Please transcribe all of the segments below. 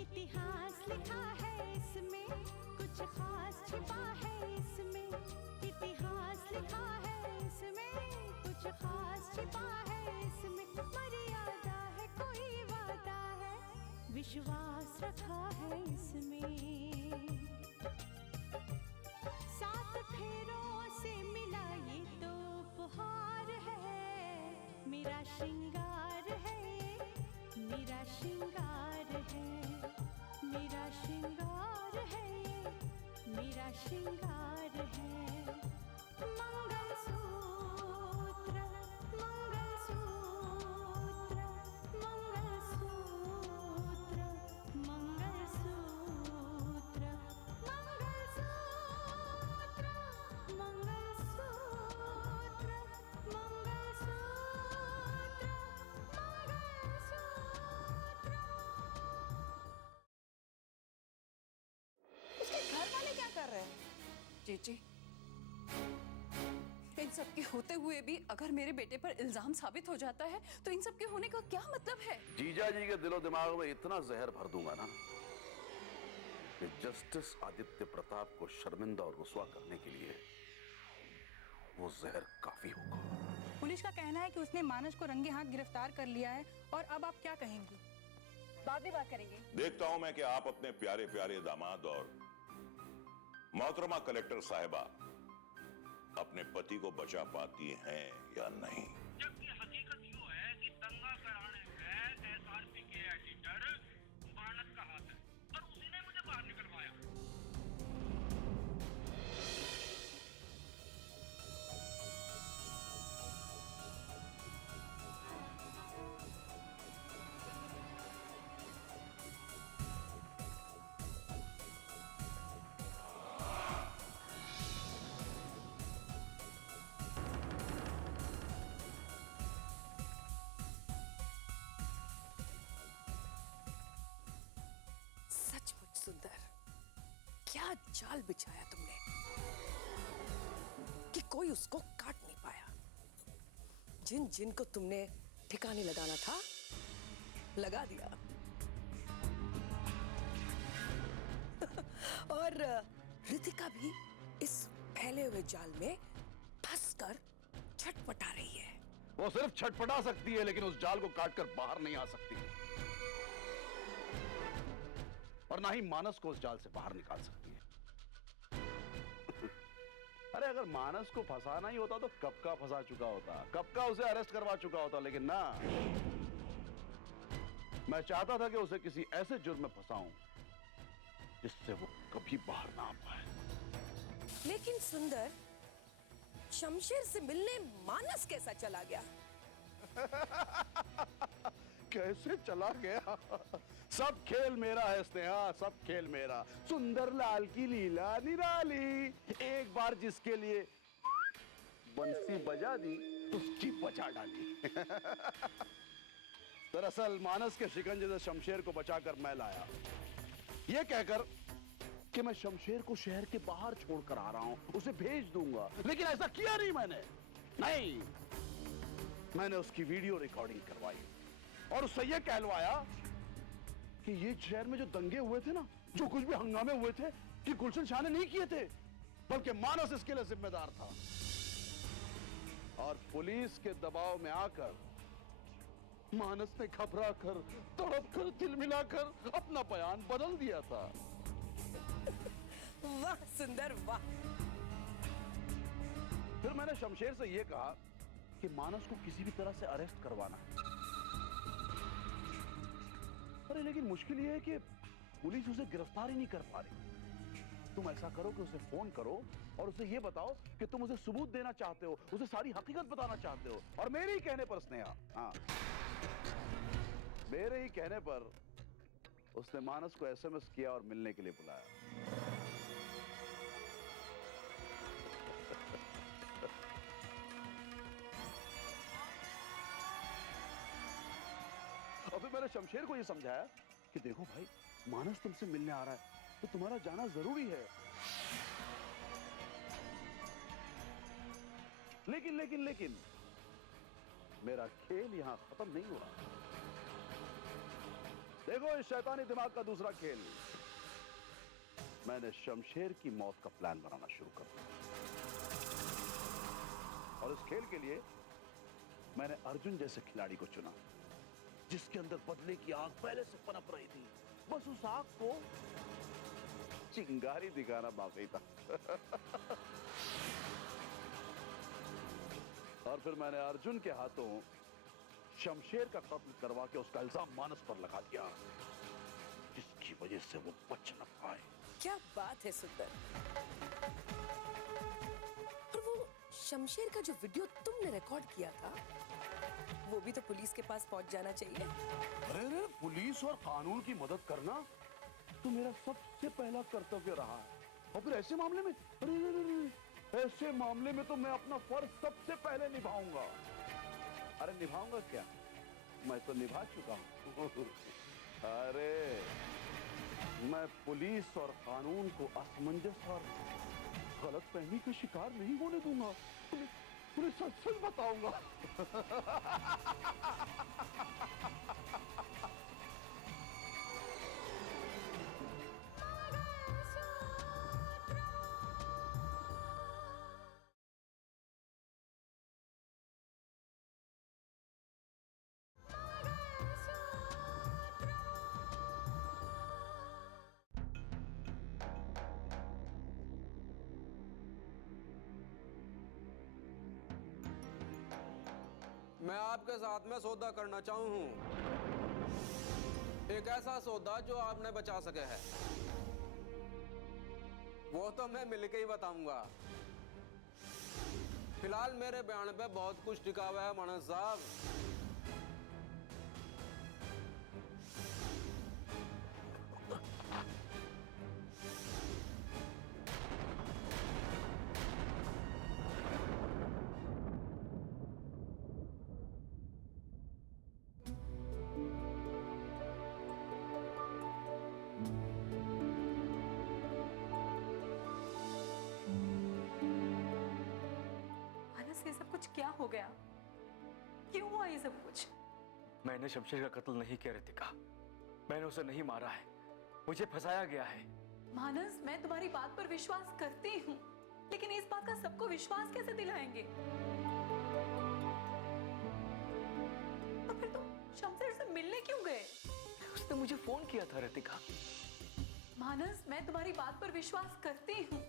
इतिहास लिखा है इसमें, कुछ खास छिपा है इसमें। इतिहास लिखा है इसमें, कुछ खास छिपा है इसमें। मर्यादा है, कोई वादा है, विश्वास रखा है इसमें। सात फेरों से मिला ये तो उपहार है, मेरा श्रृंगार है, मेरा श्रृंगार है, मेरा श्रृंगार है, मेरा श्रृंगार है। मंगलसूत्र, मंगलसूत्र, मंगलसूत्र, मंगलसूत्र, मंगलसूत्र, मंगलसूत्र, उसके घर वाले क्या कर रहे हैं? जीजी, इन सब के होते हुए भी अगर मेरे बेटे पर इल्जाम साबित हो जाता है तो इन सब के होने का क्या मतलब है? जीजा जी के दिलो दिमाग में इतना जहर भर दूंगा ना कि जस्टिस आदित्य प्रताप को शर्मिंदा और रुस्वा करने के लिए वो जहर काफी होगा। पुलिस का कहना है कि उसने मानस को रंगे हाथ गिरफ्तार कर लिया है, और अब आप क्या कहेंगी? बाद में बात करेंगे। देखता हूं मैं कि आप अपने प्यारे प्यारे दामाद और मोहतरमा कलेक्टर साहिबा अपने पति को बचा पाती हैं या नहीं। जबकि हकीकत यूं है कि दंगा कराने में एसआरपी के एडिटर मानस का हाथ है और उसी ने मुझे बाहर निकलवाया। सचमुच सुंदर, क्या जाल बिछाया तुमने कि कोई उसको काट नहीं पाया। जिन जिन को तुमने ठिकाने लगाना था लगा दिया। और रितिका भी इस फैले हुए जाल में फंसकर छटपटा रही है। वो सिर्फ छटपटा सकती है लेकिन उस जाल को काटकर बाहर नहीं आ सकती, और ना ही मानस को उस जाल से बाहर निकाल सकती है। अरे अगर मानस को फंसाना ही होता तो कब का फंसा चुका होता, कब का उसे अरेस्ट करवा चुका होता, लेकिन ना, मैं चाहता था कि उसे किसी ऐसे जुर्म में फंसाऊं जिससे वो कभी बाहर ना आ पाए। लेकिन सुंदर, शमशेर से मिलने मानस कैसा चला गया? कैसे चला गया? सब खेल मेरा है स्नेहा, सब खेल मेरा। सुंदर लाल की लीला निराली, एक बार जिसके लिए बंसी बजा दी उसकी बचा डाली। दरअसल मानस के शिकंजे से शमशेर को बचाकर मैं लाया, यह कहकर कि मैं शमशेर को शहर के बाहर छोड़कर आ रहा हूं, उसे भेज दूंगा। लेकिन ऐसा किया नहीं मैंने। नहीं, मैंने उसकी वीडियो रिकॉर्डिंग करवाई और उससे यह कहलवाया कि ये शहर में जो दंगे हुए थे ना, जो कुछ भी हंगामे हुए थे, कि गुलशन शाह ने नहीं किए थे, बल्कि मानस इसके लिए जिम्मेदार था। और पुलिस के दबाव में आकर मानस ने घबरा कर, तड़प कर, दिल मिलाकर अपना बयान बदल दिया था। वाह सुंदर वाह। फिर मैंने शमशेर से यह कहा कि मानस को किसी भी तरह से अरेस्ट करवाना है। अरे लेकिन मुश्किल यह है कि पुलिस उसे गिरफ्तार ही नहीं कर पा रही। तुम ऐसा करो कि उसे फोन करो और उसे यह बताओ कि तुम उसे सबूत देना चाहते हो, उसे सारी हकीकत बताना चाहते हो, और मेरे ही कहने पर स्नेहा, हाँ, मेरे ही कहने पर उसने मानस को एसएमएस किया और मिलने के लिए बुलाया। और फिर मैंने शमशेर को यह समझाया कि देखो भाई, मानस तुमसे मिलने आ रहा है तो तुम्हारा जाना जरूरी है। लेकिन मेरा खेल यहां खत्म नहीं हुआ। देखो इस शैतानी दिमाग का दूसरा खेल। मैंने शमशेर की मौत का प्लान बनाना शुरू कर दिया और इस खेल के लिए मैंने अर्जुन जैसे खिलाड़ी को चुना, जिसके अंदर बदले की आग पहले से पनप रही थी। बस उस आग को चिंगारी दिखाना बाकी था। और फिर मैंने अर्जुन के हाथों शमशेर का कत्ल करवा के उसका इल्जाम मानस पर लगा दिया, जिसकी वजह से वो बच न पाए। क्या बात है सुंदर। और वो शमशेर का जो वीडियो तुमने रिकॉर्ड किया था, वो भी तो पुलिस के पास पहुंच जाना चाहिए। अरे पुलिस और कानून की मदद करना तो मेरा सबसे पहला कर्तव्य रहा है। और फिर ऐसे मामले में ऐसे मामले में तो मैं अपना फर्ज सबसे पहले निभाऊंगा। अरे निभाऊंगा क्या, मैं तो निभा चुका हूं। अरे मैं पुलिस और कानून को असमंजस और गलतफहमी का शिकार नहीं होने दूंगा। तुम्हें सच सच बताऊंगा। मैं आपके साथ में सौदा करना चाहूँ हूँ, एक ऐसा सौदा जो आपने बचा सके है। वो तो मैं मिलके ही बताऊंगा। फिलहाल मेरे बयान पे बहुत कुछ टिका हुआ है मानस साहब। ये सब कुछ क्या हो गया? क्यों हुआ ये सब कुछ? मैंने शमशेर का कत्ल नहीं किया रितिका, मैंने उसे नहीं मारा है, मुझे फंसाया गया है। मानस, मैं तुम्हारी बात पर विश्वास करती हूँ, लेकिन इस बात का सबको विश्वास कैसे दिलाएंगे? तो फिर तुम शमशेर से मिलने क्यों गए? उसने मुझे फोन किया था रितिका। मानस, मैं तुम्हारी बात पर विश्वास करती हूँ,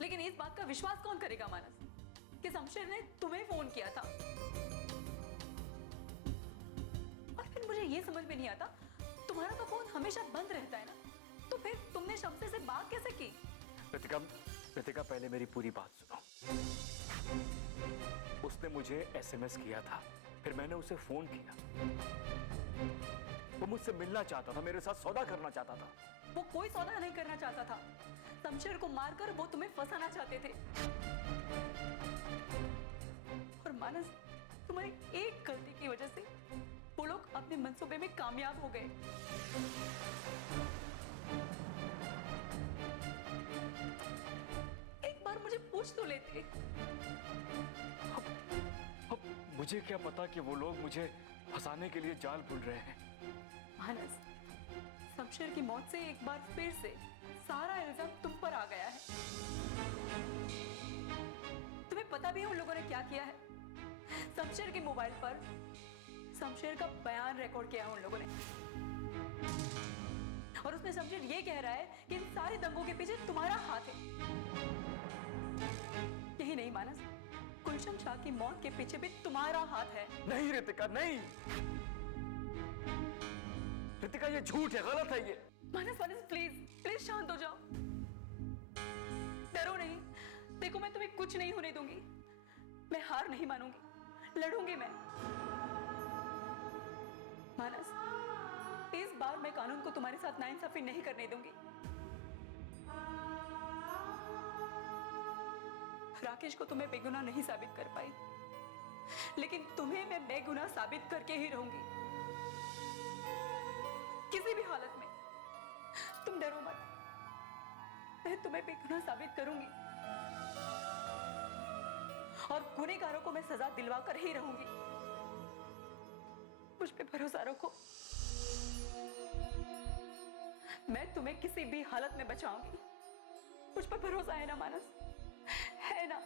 लेकिन इस बात का विश्वास कौन करेगा मानस कि शमशेर ने तुम्हें फोन किया था? और फिर मुझे ये समझ में नहीं आता, तुम्हारा तो फोन हमेशा बंद रहता है ना, तो फिर तुमने शमशेर से बात कैसे की? रितिका पहले मेरी पूरी बात सुनो। उसने मुझे एसएमएस किया था, फिर मैंने उसे फोन किया। वो मुझसे मिलना चाहता था, मेरे साथ सौदा करना चाहता था। वो कोई सौदा नहीं करना चाहता था, शमशेर को मारकर वो तुम्हें फंसाना चाहते थे। और मानस, तुम्हारी एक गलती की वजह से वो लोग अपने मंसूबे में कामयाब हो गए। एक बार मुझे पूछ तो लेते। अब मुझे क्या पता कि वो लोग मुझे फंसाने के लिए जाल बुन रहे हैं। मानस, शमशेर की मौत से एक बार फिर से सारा इल्जाम तुम पर आ गया है। तुम्हें पता भी है उन लोगों ने क्या किया है? शमशेर के मोबाइल पर शमशेर का बयान रिकॉर्ड किया है उन लोगों ने, और उसमें शमशेर ये कह रहा है कि इन सारे दंगों के पीछे तुम्हारा हाथ है। यही नहीं मानस, गुलशन शाह की मौत के पीछे भी तुम्हारा हाथ है। नहीं रितिका, नहीं रितिका, ये झूठ है, गलत है ये। मानस, मानस प्लीज प्लीज शांत हो जाओ, डरो नहीं। देखो, मैं तुम्हें कुछ नहीं होने दूंगी, मैं हार नहीं मानूंगी, लड़ूंगी मैं। मानस, इस बार मैं कानून को तुम्हारे साथ नाइंसाफी नहीं करने दूंगी। राकेश को तुम्हें बेगुनाह नहीं साबित कर पाई, लेकिन तुम्हें मैं बेगुनाह साबित करके ही रहूंगी, किसी भी हालत में। तुम डरो मत, मैं तुम्हें बेगुनाह साबित करूंगी और गुनहगारों को मैं सजा दिलवा कर ही रहूंगी। मुझ पे भरोसा रखो। मैं तुम्हें किसी भी हालत में बचाऊंगी। मुझ पर भरोसा है ना मानस, है ना?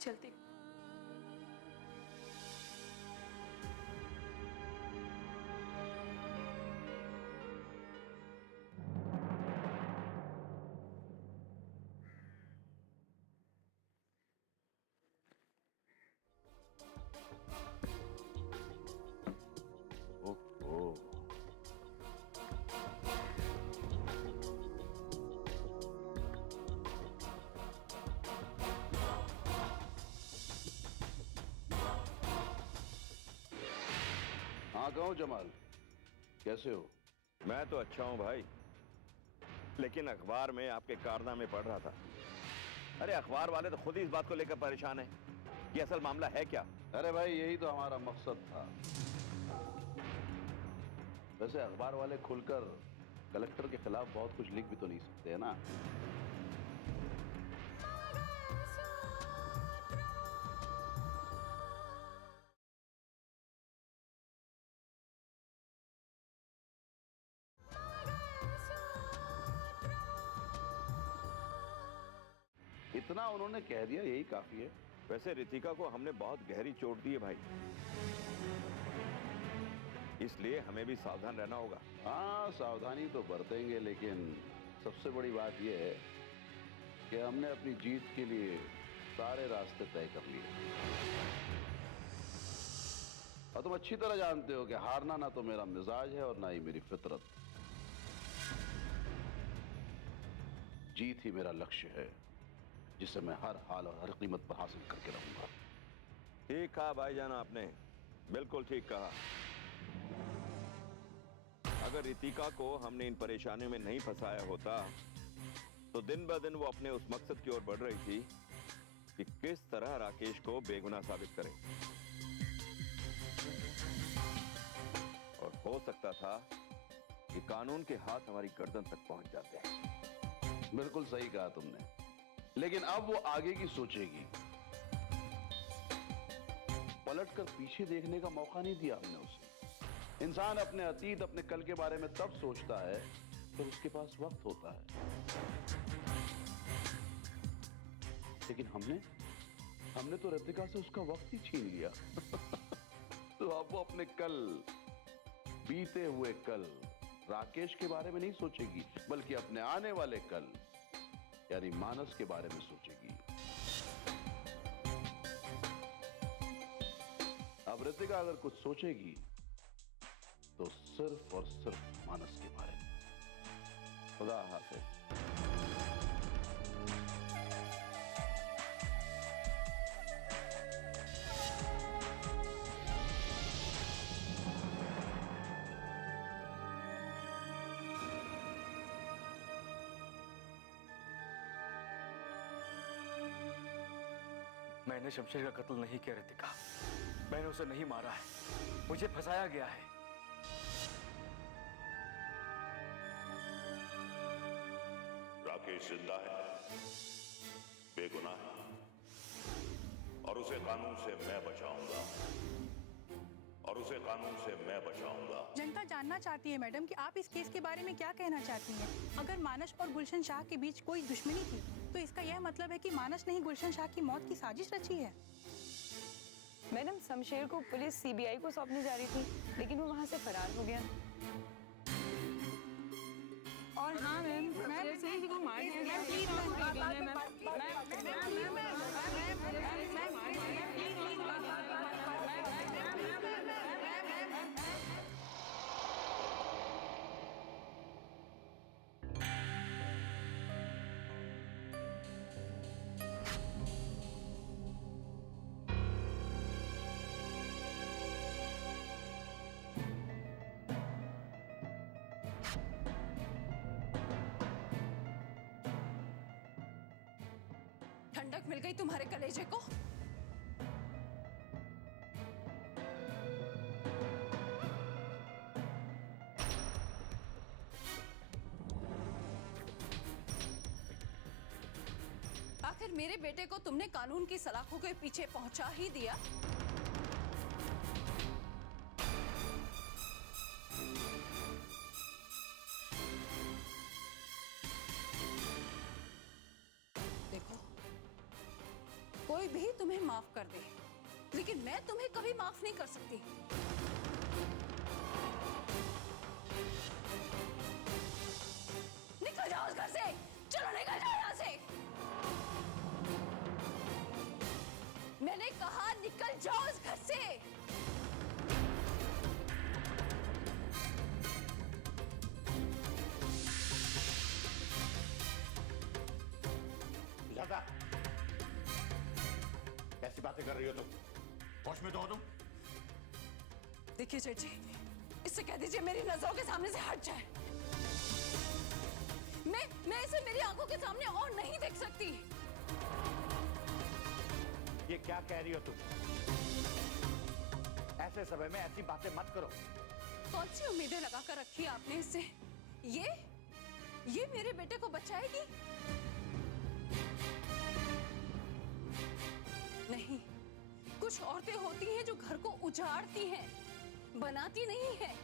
चलती हूँ। ओहो, हाँ कहो जमाल, कैसे हो? मैं तो अच्छा हूं भाई, लेकिन अखबार में आपके कारनामे पढ़ रहा था। अरे अखबार वाले तो खुद ही इस बात को लेकर परेशान हैं कि असल मामला है क्या। अरे भाई यही तो हमारा मकसद था। वैसे अखबार वाले खुलकर कलेक्टर के खिलाफ बहुत कुछ लिख भी तो नहीं सकते, है ना? इतना उन्होंने कह दिया, यही काफी है। वैसे रितिका को हमने बहुत गहरी चोट दी है भाई, इसलिए हमें भी सावधान रहना होगा। हाँ सावधानी तो बरतेंगे, लेकिन सबसे बड़ी बात यह है कि हमने अपनी जीत के लिए सारे रास्ते तय कर लिए और तुम अच्छी तरह जानते हो कि हारना ना तो मेरा मिजाज है और ना ही मेरी फितरत। जीत ही मेरा लक्ष्य है, जिसे मैं हर हाल और हर कीमत पर हासिल करके रहूंगा। ठीक कहा भाईजान आपने, बिल्कुल ठीक कहा। अगर रितिका को हमने इन परेशानियों में नहीं फंसाया होता तो दिन ब दिन वो अपने उस मकसद की ओर बढ़ रही थी कि किस तरह राकेश को बेगुनाह साबित करे, और हो सकता था कि कानून के हाथ हमारी गर्दन तक पहुंच जाते हैं। बिल्कुल सही कहा तुमने, लेकिन अब वो आगे की सोचेगी। पलटकर पीछे देखने का मौका नहीं दिया हमने उसे। इंसान अपने अतीत, अपने कल के बारे में तब सोचता है जब उसके पास वक्त होता है, लेकिन हमने तो रितिका से उसका वक्त ही छीन लिया। तो अब वो अपने कल, बीते हुए कल, राकेश के बारे में नहीं सोचेगी, बल्कि अपने आने वाले कल यानी मानस के बारे में सोचेगी। अब रितिका अगर कुछ सोचेगी तो सिर्फ और सिर्फ मानस के बारे में। खुदा हाफिज। मैंने शमशेर का कत्ल नहीं किया रितिका, मैंने उसे नहीं मारा है, मुझे फंसाया गया है। राकेश जिंदा है, बेगुनाह है, और उसे कानून से मैं बचाऊंगा, और उसे कानून से मैं बचाऊंगा। जनता जानना चाहती है मैडम कि आप इस केस के बारे में क्या कहना चाहती हैं। अगर मानस और गुलशन शाह के बीच कोई दुश्मनी थी तो इसका यह मतलब है कि मानस ने ही गुलशन शाह की मौत की साजिश रची है। मैडम शमशेर को पुलिस सीबीआई को सौंपने जा रही थी, लेकिन वो वहाँ से फरार हो गया। और हाँ मैम, मैं ठंडक मिल गई तुम्हारे कलेजे को? आखिर मेरे बेटे को तुमने कानून की सलाखों के पीछे पहुंचा ही दिया। देखो, कोई भी तुम्हें माफ कर दे, लेकिन मैं तुम्हें कभी माफ नहीं कर सकती। निकल जाओ इस घर से, चलो निकल जाओ यहाँ से। मैंने कहा निकल जाओ इस घर से। सुजाता, कैसी बातें कर रही हो तुम? होश में तो हो तुम? देखिए सेठ जी, इससे कह दीजिए मेरी नजरों के सामने से हट जाए। मैं इसे मेरी आंखों के सामने और नहीं देख सकती। ये क्या कह रही हो तुम? ऐसे समय में ऐसी बातें मत करो। कौन सी उम्मीदें लगाकर रखी आपने इससे? ये मेरे बेटे को बचाएगी? नहीं, कुछ औरतें होती हैं जो घर को उजाड़ती हैं, बनाती नहीं है।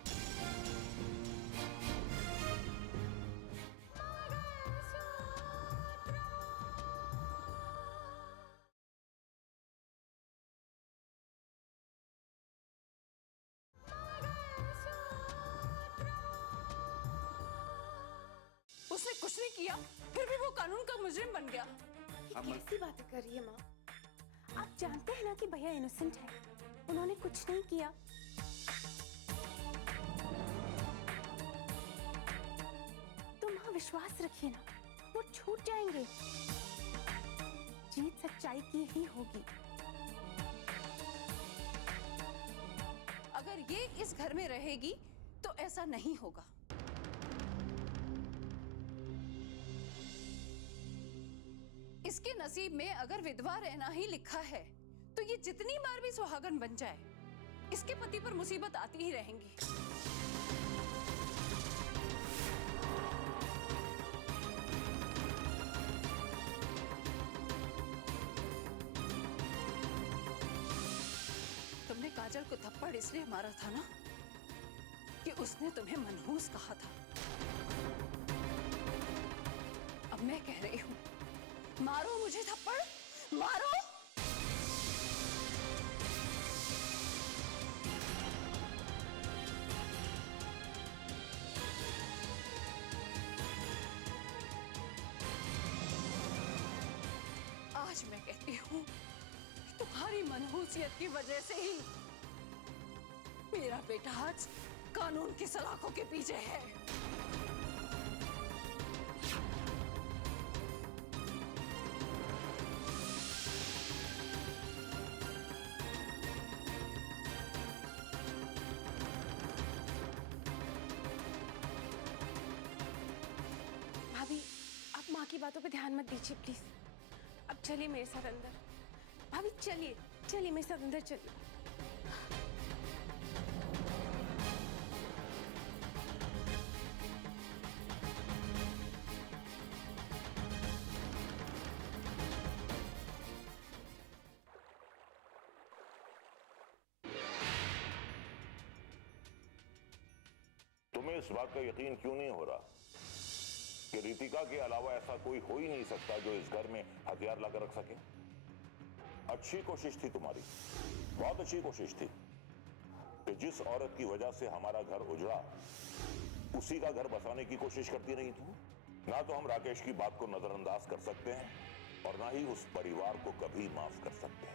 उसने कुछ नहीं किया, फिर भी वो कानून का मुजरिम बन गया। कैसी बातें कर रही है माँ? आप जानते हैं ना कि भैया इनोसेंट है, उन्होंने कुछ नहीं किया। तो माँ विश्वास रखिए ना, वो छूट जाएंगे। जीत सच्चाई की ही होगी। अगर ये इस घर में रहेगी तो ऐसा नहीं होगा। इसके नसीब में अगर विधवा रहना ही लिखा है, तो ये जितनी बार भी सुहागन बन जाए, इसके पति पर मुसीबत आती ही रहेंगी। तुमने काजल को थप्पड़ इसलिए मारा था ना कि उसने तुम्हें मनहूस कहा था। अब मैं कह रही हूं, मारो मुझे थप्पड़, मारो। आज मैं कहती हूं कि तुम्हारी मनहूसियत की वजह से ही मेरा बेटा आज कानून की सलाखों के पीछे है। भाभी, आप माँ की बातों पे ध्यान मत दीजिए प्लीज। अब चलिए मेरे साथ अंदर। भाभी चलिए, चलिए मेरे साथ अंदर चलिए। तुम्हें इस बात का यकीन क्यों नहीं हो रहा कि रितिका के अलावा ऐसा कोई हो ही नहीं सकता जो इस घर में हथियार लाकर रख सके? अच्छी कोशिश थी तुम्हारी, बहुत अच्छी कोशिश थी कि जिस औरत की वजह से हमारा घर उजड़ा, उसी का घर बसाने की कोशिश करती रही तुम। ना तो हम राकेश की बात को नजरअंदाज कर सकते हैं और ना ही उस परिवार को कभी माफ कर सकते हैं।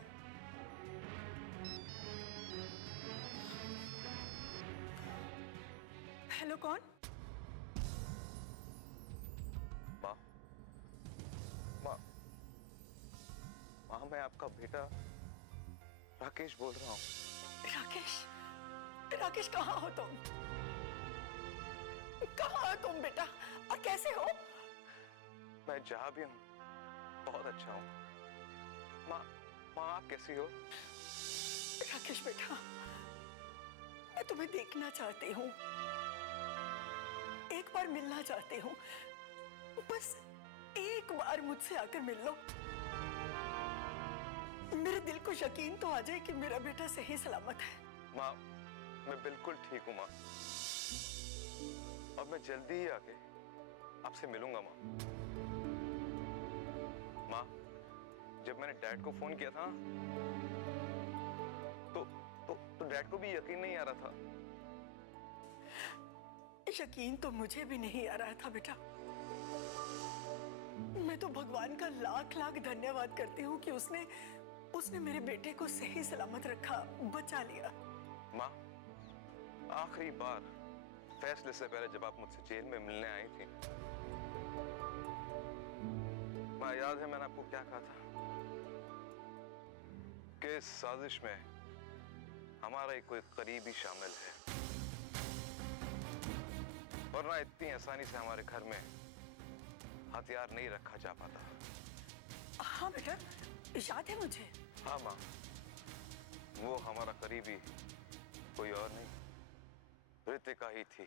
हेलो, कौन? माँ, माँ, माँ, मैं आपका बेटा राकेश बोल रहा हूँ। राकेश? राकेश, कहाँ हो तुम? कहाँ हो तुम बेटा? और कैसे हो? मैं जहाँ भी हूँ बहुत अच्छा हूँ। माँ, माँ, आप कैसी हो? राकेश बेटा, मैं तुम्हें देखना चाहती हूँ, एक बार मिलना चाहती हूँ। बस एक बार मुझसे आकर मिल लो। मेरे दिल को यकीन तो आ जाए कि मेरा बेटा सही सलामत है। माँ, मैं बिल्कुल ठीक हूँ माँ, और मैं जल्दी ही आके आपसे मिलूंगा माँ। माँ, जब मैंने डैड को फोन किया था तो डैड को भी यकीन नहीं आ रहा था। यकीन तो मुझे भी नहीं आ रहा था बेटा। मैं तो भगवान का लाख लाख धन्यवाद करती हूँ कि उसने मेरे बेटे को सही सलामत रखा, बचा लिया। माँ, आखिरी बार फैसले से पहले जब आप मुझसे जेल में मिलने आई थी, माँ, याद है मैंने आपको क्या कहा था कि इस साजिश में हमारा एक कोई करीबी शामिल है, वरना इतनी आसानी से हमारे घर में हथियार नहीं रखा जा पाता। हाँ बेटा, याद है मुझे। हाँ माँ, वो हमारा करीबी कोई और नहीं, रितिका ही थी।